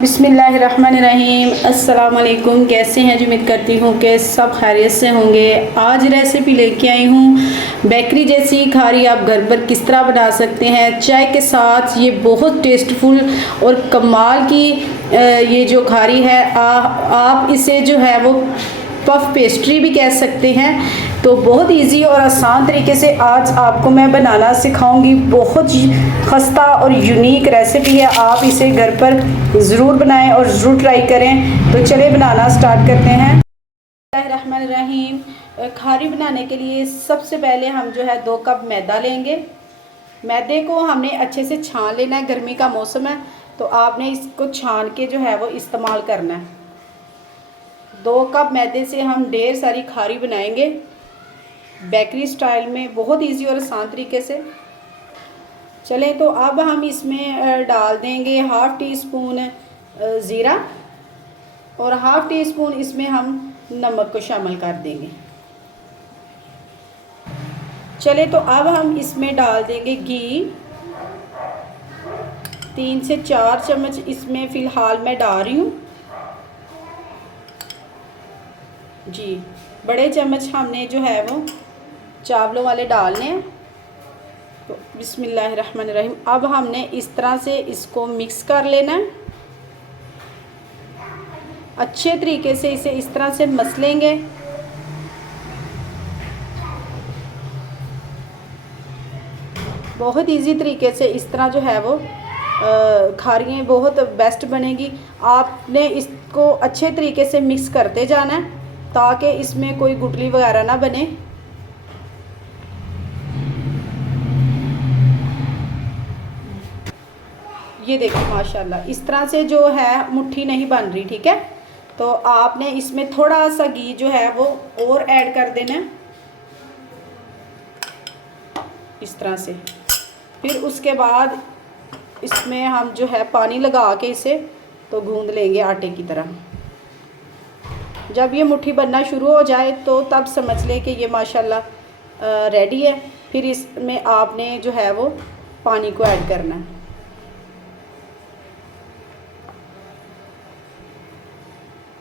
बिस्मिल्लाहिर्रहमानिर्रहीम। अस्सलाम वालेकुम। कैसे हैं? उम्मीद करती हूँ कि सब खैरियत से होंगे। आज रेसिपी लेके आई हूँ बेकरी जैसी खारी। आप घर पर किस तरह बना सकते हैं चाय के साथ। ये बहुत टेस्टफुल और कमाल की ये जो खारी है, आप इसे जो है वो पफ पेस्ट्री भी कह सकते हैं। तो बहुत इजी और आसान तरीके से आज आपको मैं बनाना सिखाऊंगी। बहुत खस्ता और यूनिक रेसिपी है। आप इसे घर पर ज़रूर बनाएं और ज़रूर ट्राई करें। तो चलिए बनाना स्टार्ट करते हैं। रहमानिर्रहीम। खारी बनाने के लिए सबसे पहले हम जो है 2 कप मैदा लेंगे। मैदे को हमने अच्छे से छान लेना है। गर्मी का मौसम है तो आपने इसको छान के जो है वो इस्तेमाल करना है। 2 कप मैदे से हम ढेर सारी खारी बनाएंगे बेकरी स्टाइल में, बहुत इजी और आसान तरीके से। चलें तो अब हम इसमें डाल देंगे 1/2 टी स्पून ज़ीरा और 1/2 टी स्पून इसमें हम नमक को शामिल कर देंगे। चले तो अब हम इसमें डाल देंगे घी। 3 से 4 चम्मच इसमें फ़िलहाल मैं डाल रही हूँ जी। बड़े चम्मच हमने जो है वो चावलों वाले डालने हैं। तो बिस्मिल्लाहिर्रहमानिर्रहीम। अब हमने इस तरह से इसको मिक्स कर लेना है। अच्छे तरीके से इसे इस तरह से मसलेंगे। बहुत इजी तरीके से इस तरह जो है वो खारियाँ बहुत बेस्ट बनेगी। आपने इसको अच्छे तरीके से मिक्स करते जाना है ताकि इसमें कोई गुठली वगैरह ना बने। ये देखिए माशाल्लाह इस तरह से जो है मुट्ठी नहीं बन रही, ठीक है। तो आपने इसमें थोड़ा सा घी जो है वो और ऐड कर देना है इस तरह से। फिर उसके बाद इसमें हम जो है पानी लगा के इसे तो गूंद लेंगे आटे की तरह। जब ये मुट्ठी बनना शुरू हो जाए तो तब समझ लें कि ये माशाल्लाह रेडी है। फिर इसमें आपने जो है वो पानी को ऐड करना है।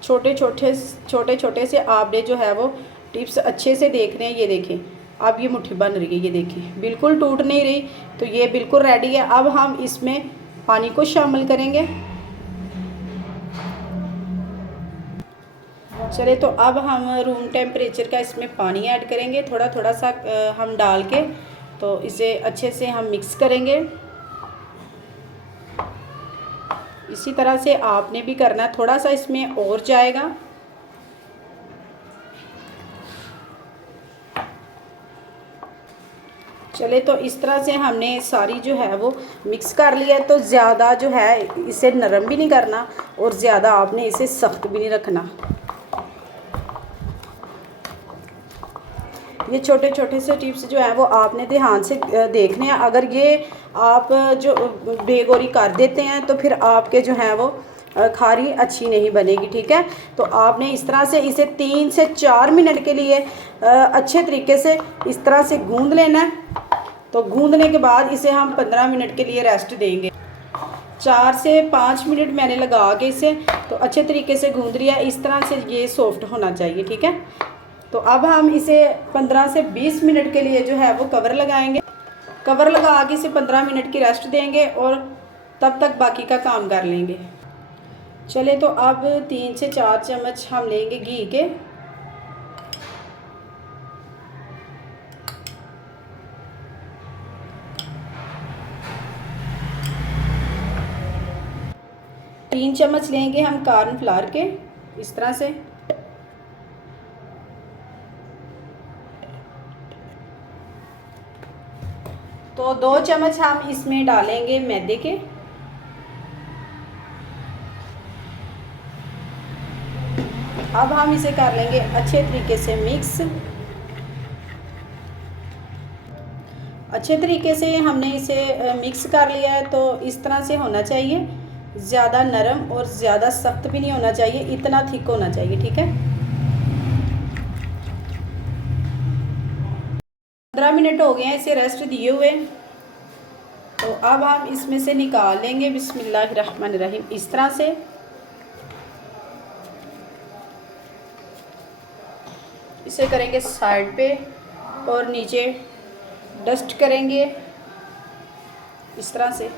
छोटे छोटे से आपने जो है वो टिप्स अच्छे से देखने हैं। ये देखें अब ये मुट्ठी बन रही है, ये देखिए बिल्कुल टूट नहीं रही। तो ये बिल्कुल रेडी है। अब हम इसमें पानी को शामिल करेंगे। चले तो अब हम रूम टेम्परेचर का इसमें पानी ऐड करेंगे, थोड़ा थोड़ा सा हम डाल के। तो इसे अच्छे से हम मिक्स करेंगे। इसी तरह से आपने भी करना है, थोड़ा सा इसमें और जाएगा। चले तो इस तरह से हमने सारी जो है वो मिक्स कर लिया है। तो ज़्यादा जो है इसे नरम भी नहीं करना और ज़्यादा आपने इसे सख्त भी नहीं रखना। ये छोटे छोटे से टिप्स जो है वो आपने ध्यान से देखने हैं। अगर ये आप जो बेगौरी कर देते हैं तो फिर आपके जो है वो खारी अच्छी नहीं बनेगी, ठीक है। तो आपने इस तरह से इसे 3 से 4 मिनट के लिए अच्छे तरीके से इस तरह से गूंद लेना है। तो गूंदने के बाद इसे हम 15 मिनट के लिए रेस्ट देंगे। 4 से 5 मिनट मैंने लगा के इसे तो अच्छे तरीके से गूंद लिया। इस तरह से ये सॉफ्ट होना चाहिए, ठीक है। तो अब हम इसे 15 से 20 मिनट के लिए जो है वो कवर लगाएंगे। कवर लगा के इसे 15 मिनट की रेस्ट देंगे और तब तक बाकी का काम कर लेंगे। चले तो अब 3 से 4 चम्मच हम लेंगे घी के। तीन चम्मच लेंगे हम कॉर्नफ्लावर के इस तरह से। तो 2 चम्मच हम इसमें डालेंगे मैदे के। अब हम इसे कर लेंगे अच्छे तरीके से मिक्स। अच्छे तरीके से हमने इसे मिक्स कर लिया है। तो इस तरह से होना चाहिए, ज़्यादा नरम और ज़्यादा सख्त भी नहीं होना चाहिए, इतना थिक होना चाहिए, ठीक है। 15 मिनट हो गए हैं इसे रेस्ट दिए हुए। तो तो अब हम इसमें से निकाल लेंगे बिस्मिल्लाहिर्रहमानिर्रहीम इस तरह से। इसे करेंगे साइड पे और नीचे डस्ट करेंगे इस तरह से।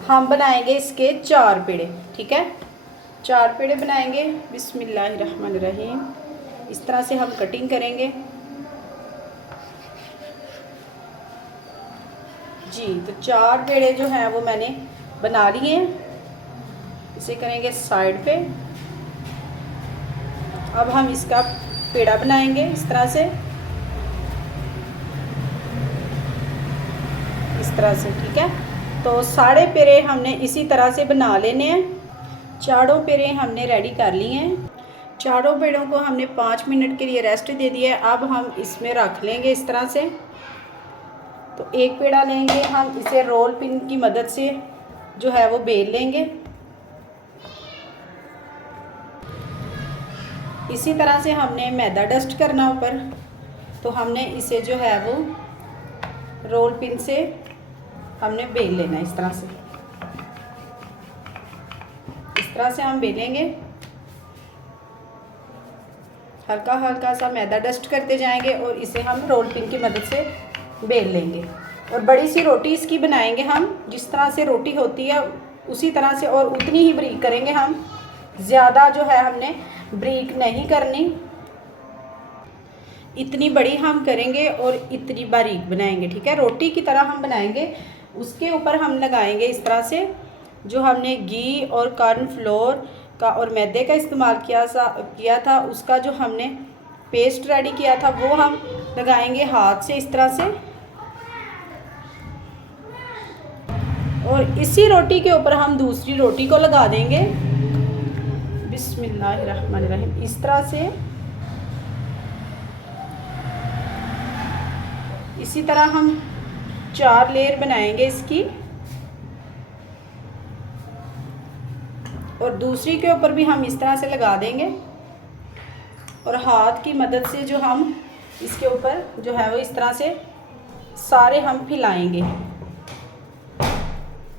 हम बनाएंगे इसके 4 पेड़े, ठीक है। 4 पेड़े बनाएंगे बिस्मिल्लाहिर्रहमानिर्रहीम। इस तरह से हम कटिंग करेंगे जी। तो 4 पेड़े जो हैं वो मैंने बना लिए हैं। इसे करेंगे साइड पे। अब हम इसका पेड़ा बनाएंगे इस तरह से, इस तरह से, ठीक है। तो सारे पेड़े हमने इसी तरह से बना लेने हैं। चारों पेड़े हमने रेडी कर लिए हैं। चारों पेड़ों को हमने 5 मिनट के लिए रेस्ट दे दिया है। अब हम इसमें रख लेंगे इस तरह से। तो एक पेड़ा लेंगे, हम इसे रोल पिन की मदद से जो है वो बेल लेंगे। इसी तरह से हमने मैदा डस्ट करना ऊपर, तो हमने इसे जो है वो रोल पिन से हमने बेल लेना इस तरह से। इस तरह से हम बेलेंगे, हल्का हल्का सा मैदा डस्ट करते जाएंगे और इसे हम रोल पिन की मदद से बेल लेंगे। और बड़ी सी रोटी इसकी बनाएंगे हम, जिस तरह से रोटी होती है उसी तरह से, और उतनी ही बारीक करेंगे हम। ज़्यादा जो है हमने बारीक नहीं करनी, इतनी बड़ी हम करेंगे और इतनी बारीक बनाएंगे, ठीक है। रोटी की तरह हम बनाएंगे। उसके ऊपर हम लगाएंगे इस तरह से, जो हमने घी और कॉर्नफ्लोर का और मैदे का इस्तेमाल किया था, उसका जो हमने पेस्ट रेडी किया था वो हम लगाएंगे हाथ से इस तरह से। और इसी रोटी के ऊपर हम दूसरी रोटी को लगा देंगे बिस्मिल्लाहिर्रहमानिर्रहीम इस तरह से। इसी तरह हम 4 लेयर बनाएंगे इसकी, और दूसरी के ऊपर भी हम इस तरह से लगा देंगे। और हाथ की मदद से जो हम इसके ऊपर जो है वो इस तरह से सारे हम फैलाएंगे।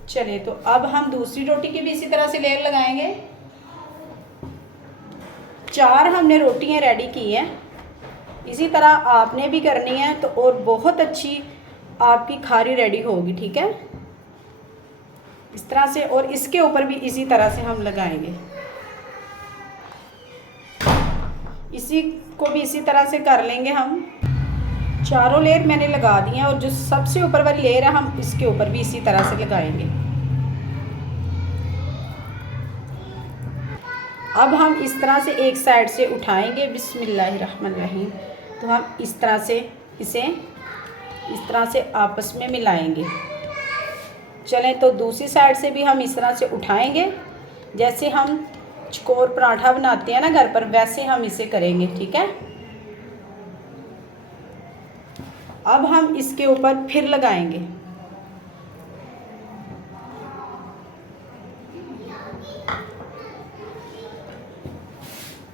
चलिए, तो अब हम दूसरी रोटी की भी इसी तरह से लेयर लगाएंगे। 4 हमने रोटियां रेडी की हैं, इसी तरह आपने भी करनी है तो और बहुत अच्छी आपकी खारी रेडी होगी, ठीक है। इस तरह से, और इसके ऊपर भी इसी तरह से हम लगाएंगे। इसी को भी इसी तरह से कर लेंगे हम। चारों लेयर मैंने लगा दी हैं, और जो सबसे ऊपर वाली लेयर है हम इसके ऊपर भी इसी तरह से लगाएंगे। अब हम इस तरह से एक साइड से उठाएंगे बिस्मिल्लाहिर्रहमानिर्रहीम। तो हम इस तरह से इसे इस तरह से आपस में मिलाएंगे। चलें, तो दूसरी साइड से भी हम इस तरह से उठाएंगे, जैसे हम चकोर पराठा बनाते हैं ना घर पर, वैसे हम इसे करेंगे, ठीक है। अब हम इसके ऊपर फिर लगाएंगे।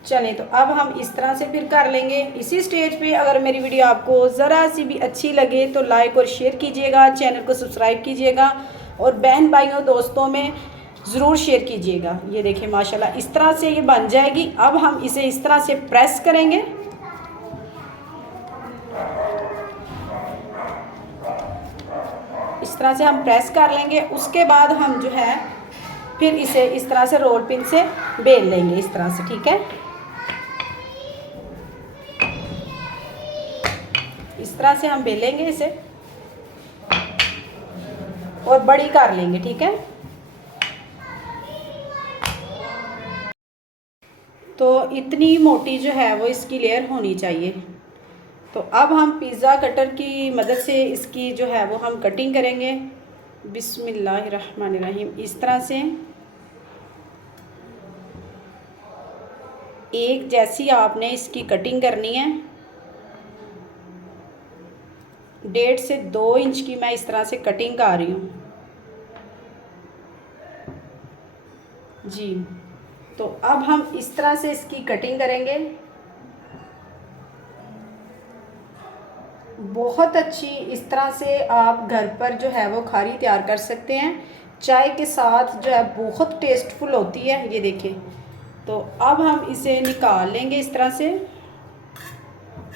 चलें, तो अब हम इस तरह से फिर कर लेंगे। इसी स्टेज पे अगर मेरी वीडियो आपको ज़रा सी भी अच्छी लगे तो लाइक और शेयर कीजिएगा, चैनल को सब्सक्राइब कीजिएगा, और बहन भाइयों दोस्तों में ज़रूर शेयर कीजिएगा। ये देखिए माशाल्लाह इस तरह से ये बन जाएगी। अब हम इसे इस तरह से प्रेस करेंगे। इस तरह से हम प्रेस कर लेंगे। उसके बाद हम जो है फिर इसे इस तरह से रोल पिन से बेल लेंगे इस तरह से, ठीक है। इस तरह से हम बेलेंगे इसे और बड़ी कर लेंगे, ठीक है। तो इतनी मोटी जो है वो इसकी लेयर होनी चाहिए। तो अब हम पिज़्ज़ा कटर की मदद से इसकी जो है वो हम कटिंग करेंगे बिस्मिल्लाहिर्रहमानिर्रहीम इस तरह से। एक जैसी आपने इसकी कटिंग करनी है। 1.5 से 2 इंच की मैं इस तरह से कटिंग कर रही हूँ जी। तो अब हम इस तरह से इसकी कटिंग करेंगे। बहुत अच्छी इस तरह से आप घर पर जो है वो खारी तैयार कर सकते हैं, चाय के साथ जो है बहुत टेस्टफुल होती है। ये देखें। तो अब हम इसे निकाल लेंगे इस तरह से।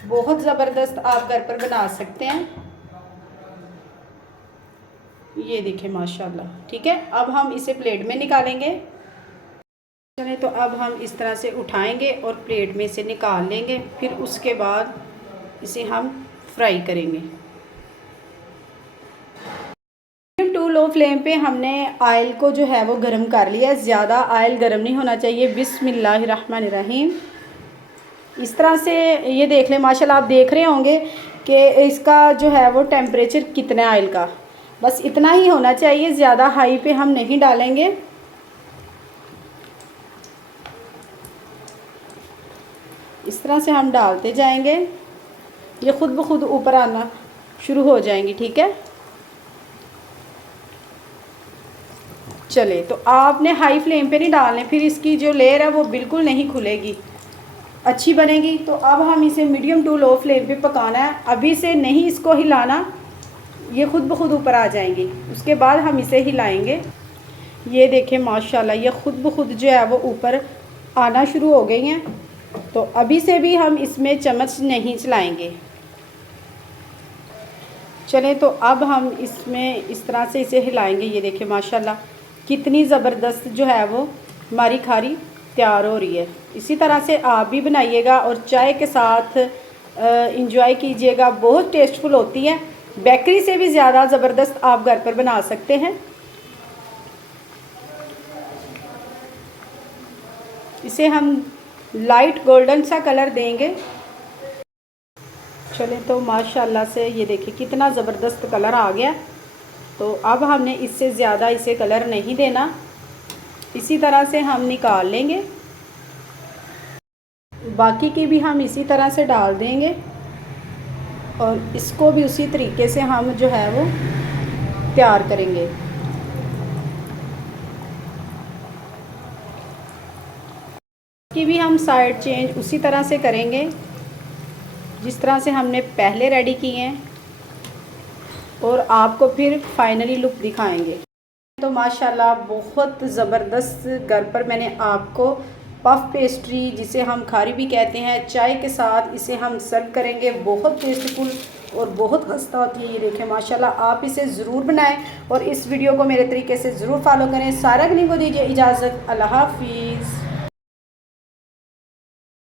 बहुत ज़बरदस्त आप घर पर बना सकते हैं। ये देखें माशाल्लाह। ठीक है, अब हम इसे प्लेट में निकालेंगे। चलें, तो अब हम इस तरह से उठाएंगे और प्लेट में से निकाल लेंगे। फिर उसके बाद इसे हम फ्राई करेंगे। मीडियम टू लो फ्लेम पे हमने ऑयल को जो है वो गर्म कर लिया। ज़्यादा ऑयल गर्म नहीं होना चाहिए। बिस्मिल्लाहिर्रहमानिर्रहीम। इस तरह से ये देख लें। माशाल्लाह आप देख रहे होंगे कि इसका जो है वो टेम्परेचर कितना है ऑयल का, बस इतना ही होना चाहिए। ज़्यादा हाई पे हम नहीं डालेंगे। इस तरह से हम डालते जाएंगे, ये खुद ब खुद ऊपर आना शुरू हो जाएंगी। ठीक है, चले, तो आपने हाई फ्लेम पे नहीं डालने, फिर इसकी जो लेयर है वो बिल्कुल नहीं खुलेगी, अच्छी बनेगी। तो अब हम इसे मीडियम टू लो फ्लेम पे पकाना है। अभी से नहीं इसको हिलाना, ये खुद ब खुद ऊपर आ जाएंगी। उसके बाद हम इसे हिलाएंगे। ये देखें माशाल्लाह, ये खुद ब खुद जो है वो ऊपर आना शुरू हो गई हैं। तो अभी से भी हम इसमें चम्मच नहीं चलाएंगे। चलें, तो अब हम इसमें इस तरह से इसे हिलाएंगे। ये देखें माशाल्लाह कितनी ज़बरदस्त जो है वो हमारी खारी तैयार हो रही है। इसी तरह से आप भी बनाइएगा और चाय के साथ इंजॉय कीजिएगा। बहुत टेस्टफुल होती है। बेकरी से भी ज़्यादा ज़बरदस्त आप घर पर बना सकते हैं। इसे हम लाइट गोल्डन सा कलर देंगे। चलें, तो माशाल्लाह से ये देखिए कितना ज़बरदस्त कलर आ गया। तो अब हमने इससे ज़्यादा इसे कलर नहीं देना। इसी तरह से हम निकाल लेंगे। बाकी की भी हम इसी तरह से डाल देंगे और इसको भी उसी तरीके से हम जो है वो तैयार करेंगे। की भी हम साइड चेंज उसी तरह से करेंगे जिस तरह से हमने पहले रेडी किए हैं और आपको फिर फाइनली लुक दिखाएंगे। तो माशाल्लाह बहुत ज़बरदस्त घर पर मैंने आपको पफ पेस्ट्री, जिसे हम खारी भी कहते हैं, चाय के साथ इसे हम सर्व करेंगे। बहुत टेस्टफुल और बहुत खस्ता होती है। ये देखें माशाल्लाह, आप इसे ज़रूर बनाएं और इस वीडियो को मेरे तरीके से ज़रूर फॉलो करें। सारा को दीजिए इजाज़त। अल्लाह हाफिज़।